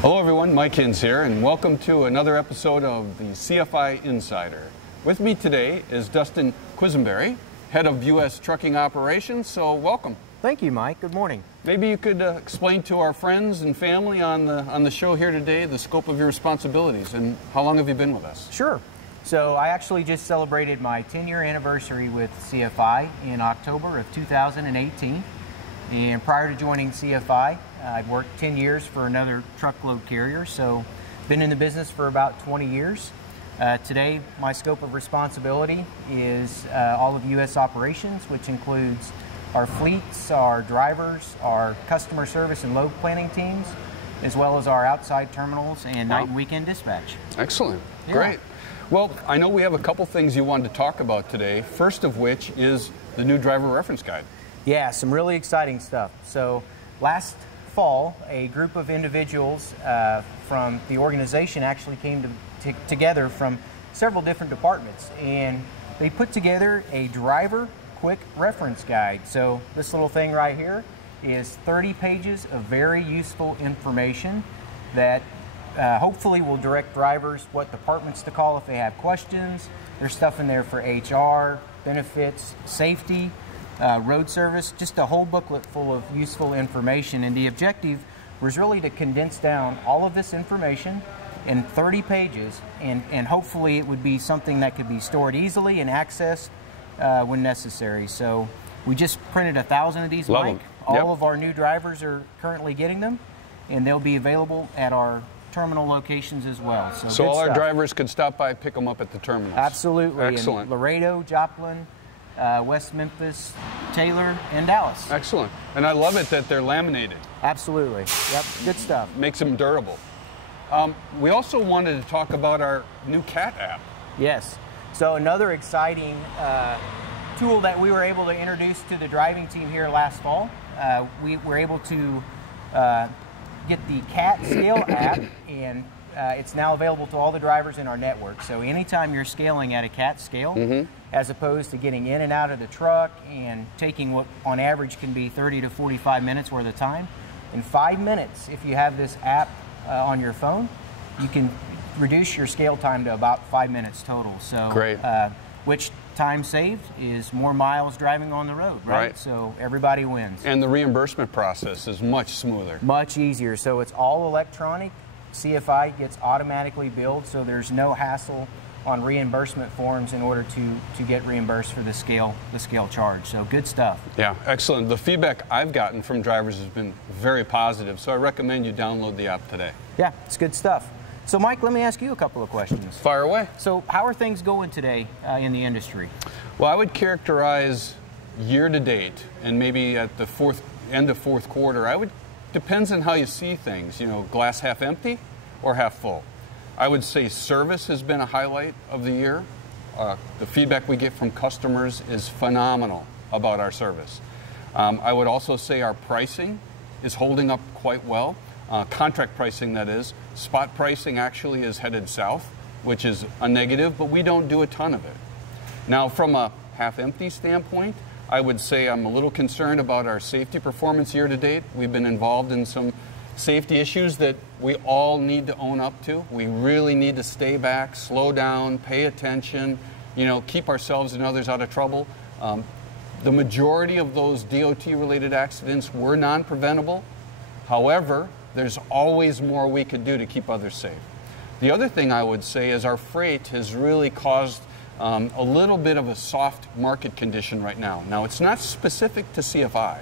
Hello everyone, Mike Hinz here, and welcome to another episode of the CFI Insider. With me today is Dustin Quesenberry, Head of U.S. Trucking Operations, so welcome. Thank you, Mike. Good morning. Maybe you could explain to our friends and family on the show here today the scope of your responsibilities and how long have you been with us? Sure. So I actually just celebrated my 10-year anniversary with CFI in October of 2018. And prior to joining CFI, I'd worked 10 years for another truckload carrier, so been in the business for about 20 years. Today, my scope of responsibility is all of U.S. operations, which includes our fleets, our drivers, our customer service and load planning teams, as well as our outside terminals and night and weekend dispatch. Excellent. Yeah. Great. Well, I know we have a couple things you wanted to talk about today, first of which is the new driver reference guide. Yeah, some really exciting stuff. So last fall, a group of individuals from the organization actually came together from several different departments, and they put together a driver quick reference guide. So this little thing right here is 30 pages of very useful information that hopefully will direct drivers what departments to call if they have questions. There's stuff in there for HR, benefits, safety, road service, just a whole booklet full of useful information. And the objective was really to condense down all of this information in 30 pages, and hopefully it would be something that could be stored easily and accessed when necessary. So we just printed 1,000 of these, Mike. All of our new drivers are currently getting them, and they'll be available at our terminal locations as well. So all our drivers could stop by and pick them up at the terminals. Absolutely. Excellent. In Laredo, Joplin, West Memphis, Taylor, and Dallas. Excellent. And I love it that they're laminated. Absolutely. Yep, good stuff. Makes them durable. We also wanted to talk about our new CAT app. Yes. So another exciting tool that we were able to introduce to the driving team here last fall. We were able to get the CAT scale app, and it's now available to all the drivers in our network. So anytime you're scaling at a CAT scale, as opposed to getting in and out of the truck and taking what on average can be 30 to 45 minutes worth of time, in 5 minutes, if you have this app on your phone, you can reduce your scale time to about 5 minutes total. So, great. Which time saved is more miles driving on the road, right? So everybody wins. And the reimbursement process is much smoother. Much easier. So it's all electronic. CFI gets automatically billed, so there's no hassle on reimbursement forms in order to get reimbursed for the scale charge. So good stuff. Yeah, excellent. The feedback I've gotten from drivers has been very positive, so I recommend you download the app today. Yeah, it's good stuff. So Mike, let me ask you a couple of questions. Fire away. So how are things going today in the industry? Well, I would characterize year to date, and maybe at the end of fourth quarter, depends on how you see things, glass half empty or half full. I would say service has been a highlight of the year. The feedback we get from customers is phenomenal about our service. I would also say our pricing is holding up quite well. Contract pricing, that is. Spot pricing actually is headed south, which is a negative, but we don't do a ton of it. Now, from a half-empty standpoint, I would say I'm a little concerned about our safety performance year to date. We've been involved in some safety issues that we all need to own up to. We really need to stay back, slow down, pay attention, keep ourselves and others out of trouble. The majority of those DOT-related accidents were non-preventable. However, there's always more we could do to keep others safe. The other thing I would say is our freight has really caused a little bit of a soft market condition right now. Now, it's not specific to CFI.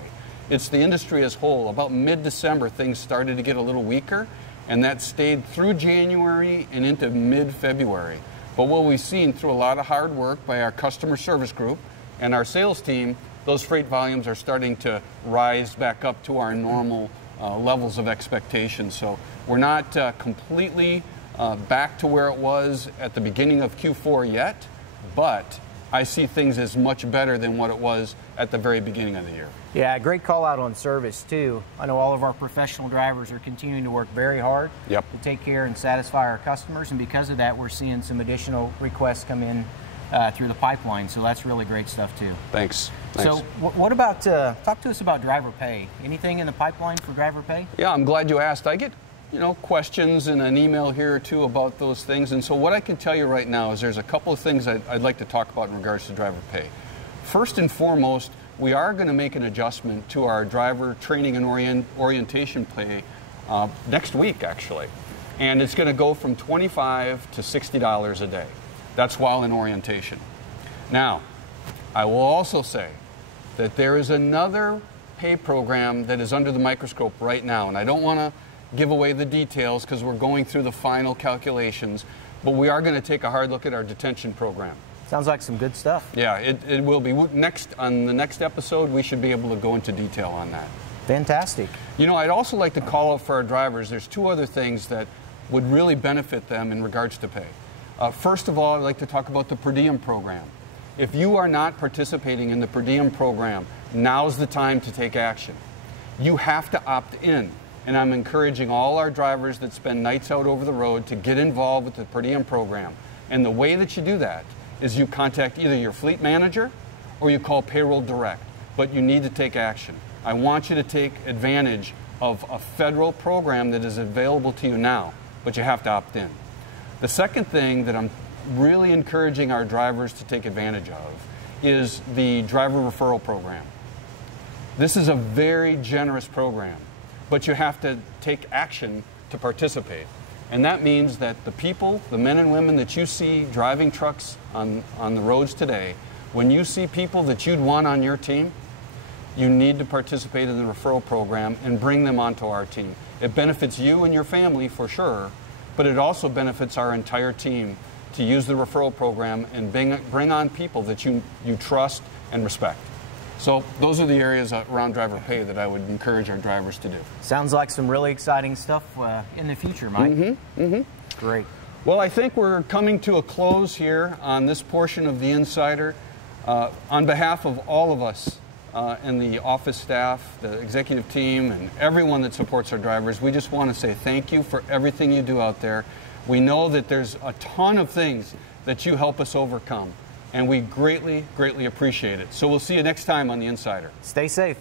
It's the industry as a whole. About mid-December, things started to get a little weaker, and that stayed through January and into mid-February. But what we've seen through a lot of hard work by our customer service group and our sales team, those freight volumes are starting to rise back up to our normal levels of expectation. So we're not completely back to where it was at the beginning of Q4 yet, but I see things as much better than what it was at the very beginning of the year. Yeah, great call out on service too. I know all of our professional drivers are continuing to work very hard to take care and satisfy our customers, and because of that, we're seeing some additional requests come in through the pipeline. So that's really great stuff too. Thanks. So what about, talk to us about driver pay. Anything in the pipeline for driver pay? Yeah, I'm glad you asked. I get questions in an email here or two about those things. And so what I can tell you right now is there's a couple of things I'd like to talk about in regards to driver pay. First and foremost, we are going to make an adjustment to our driver training and orientation pay next week, actually. And it's going to go from $25 to $60 a day. That's while in orientation. Now, I will also say that there is another pay program that is under the microscope right now, and I don't want to give away the details because we're going through the final calculations, but we are going to take a hard look at our detention program. Sounds like some good stuff. Yeah, it will be. On the next episode, we should be able to go into detail on that. Fantastic. I'd also like to call out for our drivers, there's two other things that would really benefit them in regards to pay. First of all, I'd like to talk about the per diem program. If you are not participating in the per diem program, now's the time to take action. You have to opt in, and I'm encouraging all our drivers that spend nights out over the road to get involved with the per diem program. And the way that you do that is you contact either your fleet manager or you call payroll direct, but you need to take action. I want you to take advantage of a federal program that is available to you now, but you have to opt in. The second thing that I'm really encouraging our drivers to take advantage of is the driver referral program. This is a very generous program, but you have to take action to participate. And that means that the people, the men and women that you see driving trucks on the roads today, when you see people that you'd want on your team, you need to participate in the referral program and bring them onto our team. It benefits you and your family for sure, but it also benefits our entire team to use the referral program and bring on people that you trust and respect. So those are the areas around driver pay that I would encourage our drivers to do. Sounds like some really exciting stuff in the future, Mike. Mm-hmm, mm-hmm. Great. Well, I think we're coming to a close here on this portion of the Insider. On behalf of all of us and the office staff, the executive team, and everyone that supports our drivers, we just want to say thank you for everything you do out there. We know that there's a ton of things that you help us overcome, and we greatly, greatly appreciate it. So we'll see you next time on The Insider. Stay safe.